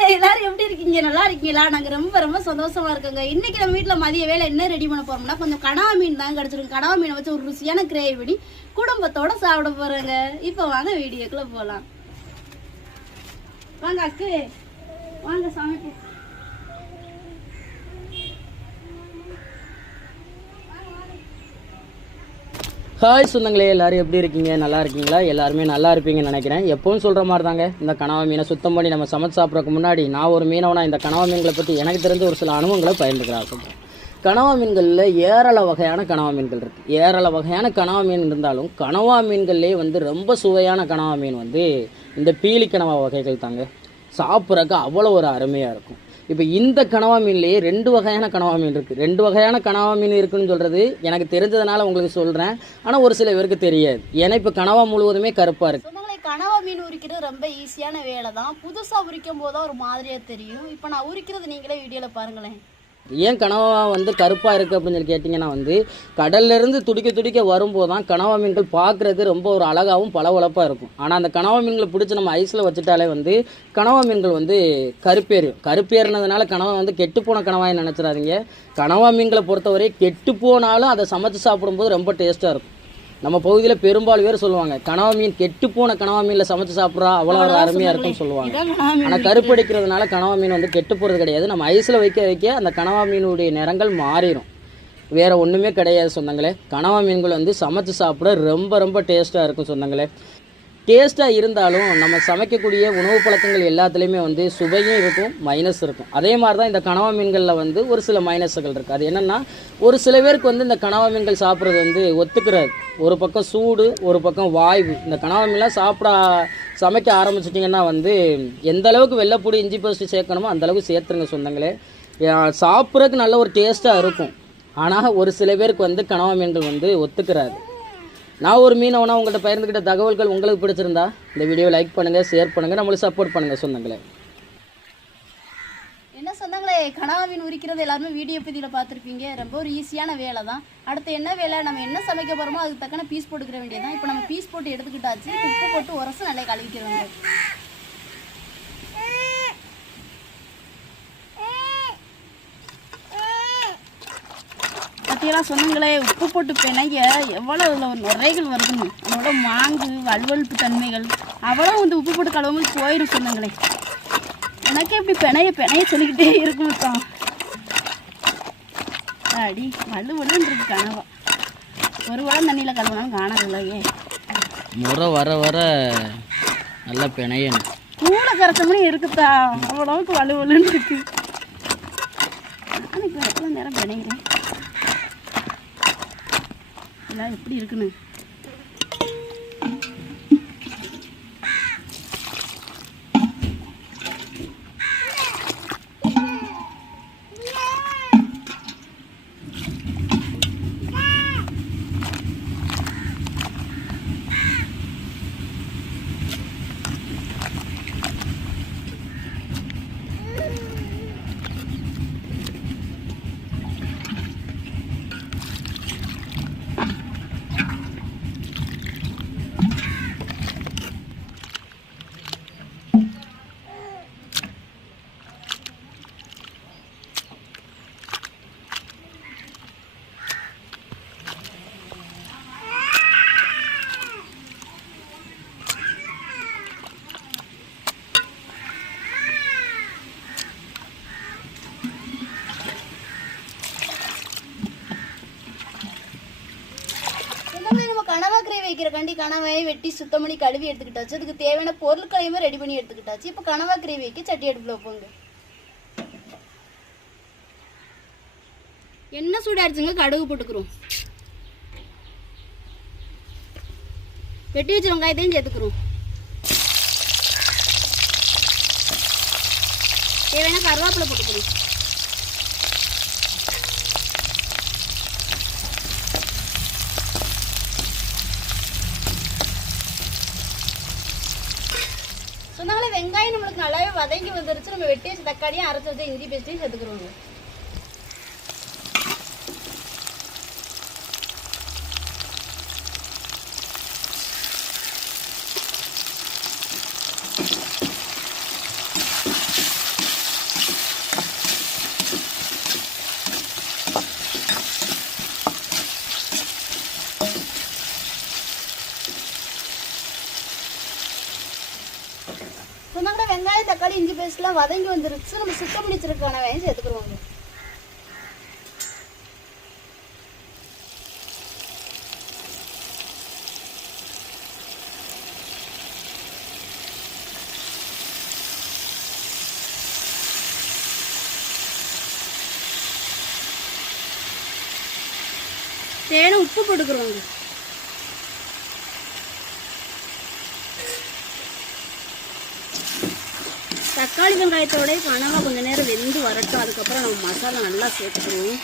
சொந்தங்களே எல்லாரும் எப்படி இருக்கீங்க? நல்லா இருக்கீங்களா? நாங்க ரொம்ப ரொம்ப சந்தோஷமா இருக்கோங்க. இன்னைக்கு நம்ம வீட்டில் மதிய வேலை என்ன ரெடி பண்ண போறோம்னா கொஞ்சம் கனவா மீன் தான் கிடைச்சிருக்கு கனவா மீனை வச்சு ஒரு ருசியான கிரேவி பண்ணி குடும்பத்தோட சாப்பிட போறோங்க. இப்போ வாங்க வீடியோக்குள்ள போலாம். வாங்க அக்கு. வாங்க சமைக்க ஹாய் சொந்தங்களே எல்லாரும் எப்படி இருக்கீங்க? நல்லா இருக்கீங்களா? எல்லாருமே நல்லா இருப்பீங்கன்னு நினைக்கிறேன். எப்பவும் சொல்கிற மாதிரி தாங்க இந்த கனவா மீனை சுத்தம் பண்ணி நம்ம சமைச்சு சாப்பிட்றதுக்கு முன்னாடி நான் ஒரு மீனவனா இந்த கனவா மீன்களை பற்றி எனக்கு தெரிஞ்ச ஒரு சில அனுபவங்களை பயந்துக்கிறேன் கனவா மீன்களில் ஏராள வகையான கனவா மீன்கள் இருக்குது ஏராள வகையான கனவா மீன் இருந்தாலும் கனவா மீன்கள்லேயே வந்து ரொம்ப சுவையான கனவா மீன் வந்து இந்த பீலி கனவா வகைகள் தாங்க. சாப்பிட்றக்கு அவ்வளோ ஒரு அருமையாக இருக்கும். இப்போ இந்த கனவா மீன்லேயே ரெண்டு வகையான கனவா மீன் இருக்குது ரெண்டு வகையான கனவா மீன் இருக்குதுன்னு சொல்கிறது எனக்கு தெரிஞ்சதுனால உங்களுக்கு சொல்கிறேன் ஆனால் ஒரு சில பேருக்கு தெரியாது. ஏன்னா இப்போ கனவா முழுவதுமே கருப்பாக இருக்குது கனவா மீன் உரிக்கிறது ரொம்ப ஈஸியான வேலை தான் புதுசாக உரிக்கும் போது தான் ஒரு மாதிரியாக தெரியும். இப்போ நான் உரிக்கிறது நீங்களே வீடியோவில் பாருங்களேன். ஏன் கனவா வந்து கருப்பாக இருக்குது அப்படின்னு சொல்லி கேட்டிங்கன்னா வந்து கடல்லேருந்து துடிக்க துடிக்க வரும்போது தான் கனவா மீன்கள் பார்க்குறதுக்கு ரொம்ப ஒரு அழகாகவும் பளபளப்பாக இருக்கும். ஆனால் அந்த கனவா மீன்களை பிடிச்சி நம்ம ஐஸில் வச்சுட்டாலே வந்து கனவா மீன்கள் வந்து கருப்பேறும் கருப்பேறினதுனால கனவா வந்து கெட்டுப்போன கனவாய் நினச்சிடாதீங்க. கனவா மீன்களை பொறுத்தவரை கெட்டு போனாலும் அதை சமைச்சு சாப்பிடும்போது ரொம்ப டேஸ்ட்டாக இருக்கும். நம்ம பகுதியில் பெரும்பாலும் பேர் சொல்லுவாங்க கனவா மீன் கெட்டு போன கனவா மீனில் சமைச்சு சாப்பிட்றா அவ்வளோ ஒரு அருமையாக இருக்கும்னு சொல்லுவாங்க. ஆனால் கருப்படிக்கிறதுனால கனவா மீன் வந்து கெட்டு போகிறது கிடையாது. நம்ம ஐஸில் வைக்க வைக்க அந்த கனவா மீனுடைய நிறங்கள் மாறிடும். வேற ஒன்றுமே கிடையாது சொந்தங்களே. கனவா மீன்கள் வந்து சமைச்சு சாப்பிட ரொம்ப ரொம்ப டேஸ்ட்டாக இருக்கும் சொந்தங்களே. டேஸ்ட்டாக இருந்தாலும் நம்ம சமைக்கக்கூடிய உணவு பழக்கங்கள் எல்லாத்துலேயுமே வந்து சுவையும் இருக்கும் மைனஸ் இருக்கும். அதே மாதிரி தான் இந்த கனவா மீன்களில் வந்து ஒரு சில மைனஸுகள் இருக்குது அது என்னென்னா ஒரு சில பேருக்கு வந்து இந்த கனவா மீன்கள் சாப்பிட்றது வந்து ஒத்துக்கிறாது. ஒரு பக்கம் சூடு ஒரு பக்கம் வாய்வு. இந்த கனவா மீன்லாம் சாப்பிட சமைக்க ஆரம்பிச்சிட்டிங்கன்னா வந்து எந்த அளவுக்கு வெள்ளைப்பூடி இஞ்சி பேஸ்ட் சேர்க்கணுமோ அந்தளவுக்கு சேர்த்துருங்க சொந்தங்களே. சாப்பிட்றதுக்கு நல்ல ஒரு டேஸ்ட்டாக இருக்கும். ஆனால் ஒரு சில பேருக்கு வந்து கனவா மீன்கள் வந்து ஒத்துக்கிறாரு நான் ஒரு மீனவனா உங்கள்கிட்ட பகிர்ந்துக்கிட்ட தகவல்கள் உங்களுக்கு பிடிச்சிருந்தா இந்த வீடியோ லைக் பண்ணுங்கள் ஷேர் பண்ணுங்கள் நம்மளுக்கு சப்போர்ட் பண்ணுங்கள் சொந்தங்களே. என்ன சொந்தங்களே கனவா மீன் உரிக்கிறது எல்லாருமே வீடியோ பதிவில் பார்த்துருப்பீங்க. ரொம்ப ஒரு ஈஸியான வேலை தான். அடுத்து என்ன வேலை நம்ம என்ன சமைக்க போகிறோமோ அதுக்கு தக்கன பீஸ் போட்டுக்கிற வேண்டியதான் இப்போ நம்ம பீஸ் போட்டு எடுத்துக்கிட்டாச்சு. உப்பு போட்டு உரசு நல்லா கழுவிக்கிறோங்க பற்றியெல்லாம் சொன்னங்களே உப்பு போட்டு பிணைங்க எவ்வளோ இதில் நுரைகள் வருதுன்னு. அதோட மாங்கு வல்வல்ப்பு தன்மைகள் அவ்வளோ வந்து உப்பு போட்டு கழுவும்போது போயிடும் சொன்னங்களே. எனக்கே இப்படி பிணைய பிணைய சொல்லிக்கிட்டே இருக்கும் மொத்தம் அடி வலு வலுன்னு இருக்கு கனவா. ஒரு குடம் தண்ணியில் கழுவுனாலும் காணதில்லையே முறை வர வர நல்லா பிணையணும் கூட கரைச்சமணி இருக்குதா அவ்வளவுக்கு வலு வலுன்னு இருக்கு. நான் இப்போ எவ்வளோ நேரம் பிணைகிறேன்? எல்லாம் எப்படி இருக்குன்னு? வைக்கிறக்காண்டி கனவாயை வெட்டி சுத்தம் பண்ணி கழுவி எடுத்துக்கிட்டாச்சு. அதுக்கு தேவையான பொருட்களையுமே ரெடி பண்ணி எடுத்துக்கிட்டாச்சு. இப்போ கனவா கிரேவி வைக்க சட்டி அடுப்பில் வைப்போங்க. எண்ணெய் அடிச்சுங்க கடுகு போட்டுக்கிறோம். வெட்டி வச்ச வெங்காயத்தையும் சேர்த்துக்கிறோம். தேவையான கருவேப்பிலை போட்டுக்கிறோம். வெங்காயம் நம்மளுக்கு நல்லாவே வதங்கி வந்துருச்சு நம்ம வெட்டி வச்சு தக்காளியும் அரைச்சி வச்சு இஞ்சி பேஸ்ட்டையும் சேர்த்துக்கிறோங்க Thank you. கூட வெங்காயம் தக்காளி இஞ்சி பேஸ்ட்லாம் வதங்கி வந்துருச்சு. நம்ம சுத்தம் பண்ணி வச்சிருக்க கனவையும் சேர்த்துக்குருவாங்க தேனை உப்பு போட்டுக்குருவாங்க தக்காளி வெங்காயத்தோட கனவா கொஞ்ச நேரம் வெந்து வரட்டும். அதுக்கப்புறம் நம்ம மசாலா நல்லா சேர்த்துக்கணும்.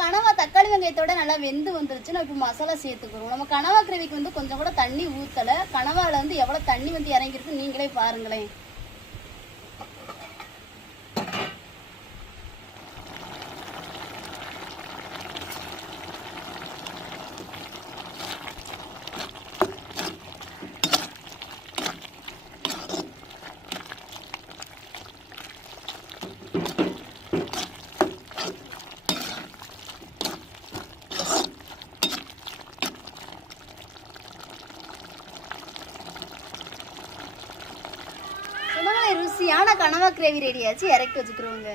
கனவா தக்காளி வெங்காயத்தோட நல்லா வெந்து வந்துருச்சு நம்ம இப்போ மசாலா சேர்த்துக்கிறோம். நம்ம கனவா கிரேவிக்கு வந்து கொஞ்சம் கூட தண்ணி ஊற்றலை கனவால வந்து எவ்வளோ தண்ணி வந்து இறங்கியிருக்கு நீங்களே பாருங்களேன் சும்மா ருசியான கனவா கிரேவி ரெடி ஆச்சு. இறக்கி வச்சுக்கிறோங்க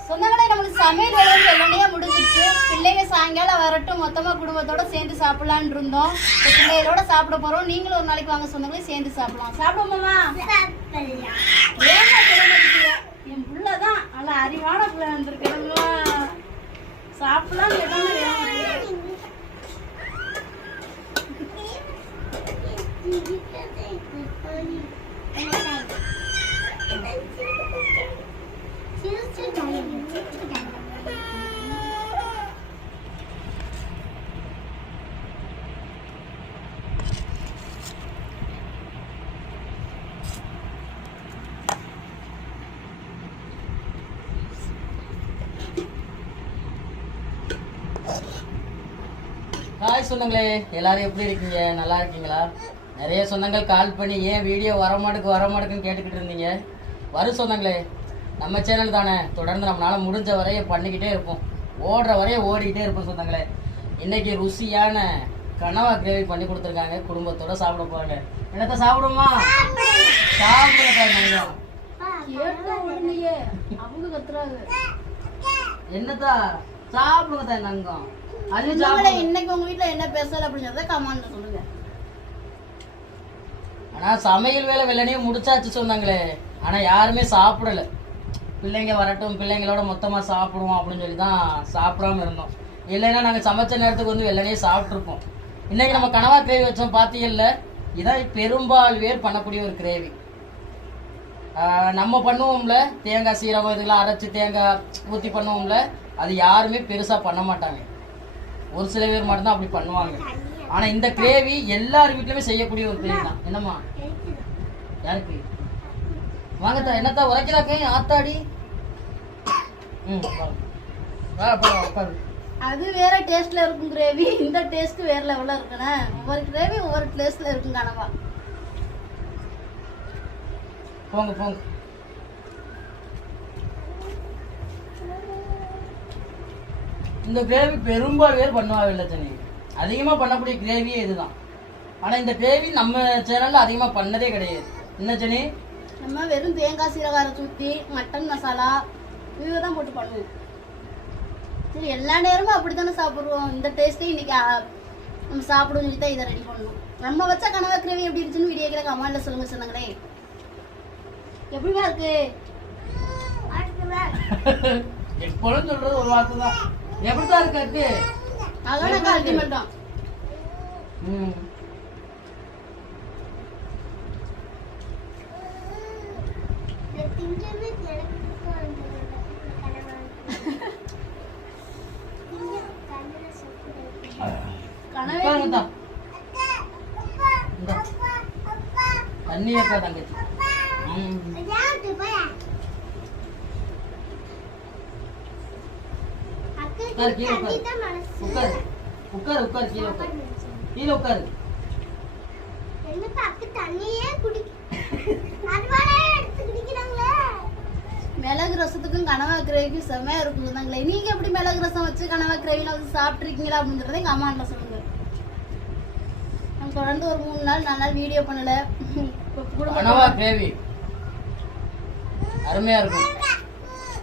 சொந்தங்களே நம்மளுக்கு சமையல் வேலை வெள்ளனையா முடிஞ்சிருச்சு பிள்ளைங்க மொத்தமாக மொத்தமா குடும்பத்தோட சேர்ந்து சாப்பிடலாம்னு இருந்தோம். பிள்ளைகளோட சாப்பிட போறோம். நீங்களும் ஒரு நாளைக்கு வாங்க சொந்தங்களே சேர்ந்து சாப்பிடலாம். சாப்பிடுவோமாமா ஏம்மா சொல்ல மாட்டேங்கிற? என் புள்ளதான். நல்ல அறிவான பிள்ளை வந்திருக்கிறதுங்களா சாப்பிடலாம் கேட்டோம்னா ஹாய் சொந்தங்களே எல்லாரும் எப்படி இருக்கீங்க? நல்லா இருக்கீங்களா? நிறைய சொந்தங்கள் கால் பண்ணி ஏன் வீடியோ வரமாட்டுக்கு வரமாட்டுக்குன்னு கேட்டுக்கிட்டு இருந்தீங்க? வரும் சொந்தங்களே நம்ம சேனல் தானே. தொடர்ந்து நம்மளால முடிஞ்ச வரைய பண்ணிக்கிட்டே இருப்போம். ஓடுற வரைய ஓடிக்கிட்டே இருப்போம் சொந்தங்களே. இன்னைக்கு ருசியான கனவா கிரேவி பண்ணி கொடுத்துருக்காங்க. குடும்பத்தோட சாப்பிட போறாங்க. என்னத்த சாப்பிடுமா சாப்பிடுங்க என்னத்தா? சாப்பிடுங்க தான் நங்கம் அது சாப்பிடுங்க. இன்னைக்கு உங்க வீட்ல என்ன பேசல அப்படின்றத கமாண்ட்ல சொல்லுங்க. ஆனா சமையல் வேலை வெள்ளனையே முடிச்சாச்சு சொன்னாங்களே. ஆனா யாருமே சாப்பிடல. பிள்ளைங்க வரட்டும் பிள்ளைங்களோட மொத்தமா சாப்பிடுவோம் அப்படின்னு சொல்லி தான் சாப்பிடாம இருந்தோம். இல்லைன்னா நாங்க சமைச்ச நேரத்துக்கு வந்து வெள்ளனையே சாப்பிட்டுருப்போம். இன்னைக்கு நம்ம கனவா கிரேவி வச்சோம் பாத்தீங்கல்ல இதான் பெரும்பால் பேர் பண்ணக்கூடிய ஒரு கிரேவி. நம்ம பண்ணுவோம்ல. தேங்காய் சீரகம் இதெல்லாம் அரைச்சி தேங்காய் ஊற்றி பண்ணுவோம்ல. அது யாருமே பெருசாக பண்ண மாட்டாங்க. ஒரு சில பேர் மட்டும்தான் அப்படி பண்ணுவாங்க. ஆனால் இந்த கிரேவி எல்லார் வீட்லையுமே செய்யக்கூடிய ஒரு கிரேவி தான். என்னம்மா? யாருக்கு? வாங்கத்தா என்னத்தா உரைக்கலாக்கே ஆத்தாடி. ம் உட்காரு. அது வேற டேஸ்ட்ல இருக்கும் கிரேவி. இந்த டேஸ்ட் வேற லெவல்ல இருக்குண்ணே. ஒவ்வொரு கிரேவி ஒவ்வொரு டேஸ்ட்ல இருக்கும் கனவா போங்க போங்க. இந்த கிரேவி பெரும்பாலும் பண்ணுவாங்க இல்லை தனி. அதிகமாக பண்ணக்கூடிய கிரேவியே இதுதான். ஆனால் இந்த கிரேவி நம்ம சேனலில் அதிகமாக பண்ணதே கிடையாது. என்ன சனி நம்ம வெறும் தேங்காய் சீரகம் சுற்றி மட்டன் மசாலா இதை தான் போட்டு பண்ணுவோம். சரி எல்லா நேரமும் அப்படித்தானே சாப்பிடுவோம். இந்த டேஸ்ட்டே இன்னைக்கு நம்ம சாப்பிடுவோம் சொல்லி தான் இதை ரெடி பண்ணணும் நம்ம வச்ச கனவா கிரேவி எப்படி இருந்துச்சுன்னு வீடியோ கீழே கமெண்ட்ல சொல்லுங்க சொன்னாங்களே. எப்படிமா இருக்கு? எப்பொழுதும் சொல்றது ஒரு வார்த்தை தான். எப்படித்தான் இருக்கு அதான் அல்டிமேட் தான் ம். கனவே உட்காருங்க தா. இந்தா. தண்ணி வைப்பா தங்கச்சி ம். உட்காரு கீழே உட்காரு. உட்காரு. உட்காரு உட்காரு கீழே உட்காரு. கீழே உட்காரு. மிளகு ரசத்துக்கும் கனவா கிரேவிக்கும் செம்மையா இருக்கும் சொன்னாங்களே நீங்க எப்படி மிளகு ரசம் வச்சு கனவா கிரேவில வந்து சாப்பிட்ருக்கீங்களா அப்படின்றத எங்க அம்மாட்ட சொல்லுங்க. நம்ம தொடர்ந்து ஒரு மூணு நாள் நாலு நாள் வீடியோ பண்ணல. கனவா கிரேவி. அருமையா இருக்கும்.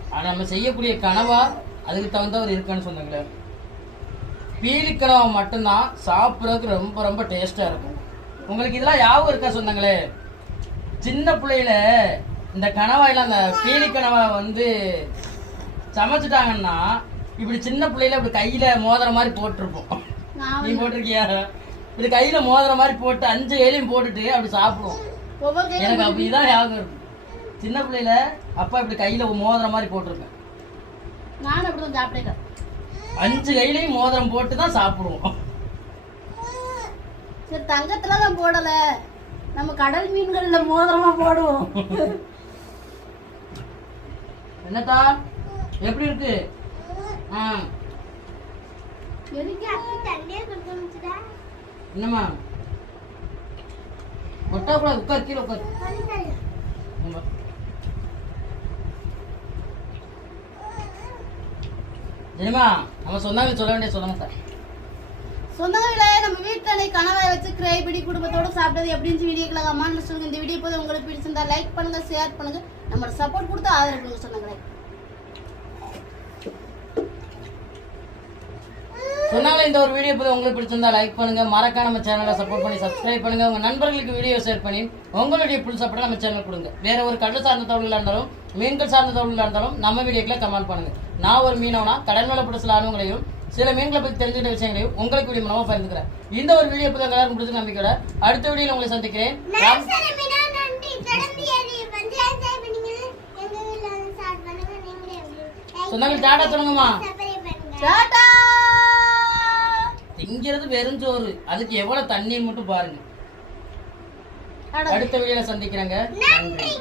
ஆனா நம்ம செய்யக்கூடிய கனவா அதுக்கு தகுந்தவர் இருக்கான்னு சொன்னாங்களே. பீலி கனவா மட்டும்தான் சாப்பிட்றதுக்கு ரொம்ப ரொம்ப டேஸ்டா இருக்கும். உங்களுக்கு இதெல்லாம் ஞாபகம் இருக்கா சொன்னாங்களே? சின்ன பிள்ளையில இந்த கனவாயெல்லாம் அந்த பீலி கனவா வந்து சமைச்சிட்டாங்கன்னா இப்படி சின்ன பிள்ளையில இப்படி கையில மோதிர மாதிரி போட்டிருப்போம். நீ போட்டிருக்கியா? இது கையில மோதிர மாதிரி போட்டு அஞ்சு கையிலையும் போட்டுட்டு அப்படி சாப்பிடுவோம். எனக்கு அப்படிதான் ஞாபகம் இருக்கும் சின்ன பிள்ளையில அப்பா இப்படி கையில மோதிர மாதிரி போட்டிருப்பேன். நானும் அப்படிதான் சாப்பிட்டேன் அஞ்சு கையிலையும் மோதிரம் போட்டு தான் சாப்பிடுவோம். சரி தங்கத்துல தான் போடல. நம்ம கடல் மீன்கள்ல மோதிரமா போடுவோம். என்னத்தா? எப்படி இருக்கு? என்னம்மா? கொட்டா கூட உட்கார் கீழே உட்கார். ஜெனிமா நம்ம சொன்னாங்க சொல்ல வேண்டிய சொல்லுங்க சார் சொந்தங்களே நம்ம வீட்டுல கணவாய் வச்சு கிரேபிடி குடும்பத்தோட சாப்பிட்டது எப்படின்னு வீடியோக்குள்ள அம்மான்னு சொல்லுங்க இந்த வீடியோ போது உங்களுக்கு பிடிச்சிருந்தா லைக் பண்ணுங்க ஷேர் பண்ணுங்க. நம்மளோட சப்போர்ட் கொடுத்து ஆதரவு பண்ணுங்க சொந்தங்களே இந்த ஒரு வீடியோ பத்தி உங்களுக்கு பிடிச்சிருந்தா லைக் பண்ணுங்க. மறக்காம நம்ம சேனலை சப்போர்ட் பண்ணி சப்ஸ்கிரைப் பண்ணுங்க. உங்க நண்பர்களுக்கு வீடியோ ஷேர் பண்ணி உங்களுடைய புல் சப்போர்ட் நம்ம சேனல் கொடுங்க. வேற ஒரு கடல் சார்ந்த தகவல்களா இருந்தாலும் மீன்கள் சார்ந்த தகவல்களா இருந்தாலும் நம்ம வீடியோக்குள்ள கமெண்ட் பண்ணுங்க. நான் ஒரு மீனவனா கடல் பிடிச்ச சில அனுபவங்களையும் சில மீன்களை பத்தி தெரிஞ்சுக்கிட்ட விஷயங்களையும் உங்களுக்கு வீடியோ மூலமா பகிர்ந்துக்கிறேன். இந்த ஒரு வீடியோ உங்க எல்லாருக்கும் பிடிச்ச நம்பிக்கையோட அடுத்த வீடியோல உங்களை சந்திக்கிறேன். சொன்னாங்க டாடா சொல்லுங்கம்மா. டாடா! திங்கிறது வெறும் சோறு. அதுக்கு எவ்வளவு தண்ணின்னு மட்டும் பாருங்க. அடுத்த வீடியோல சந்திக்கிறேங்க. நன்றி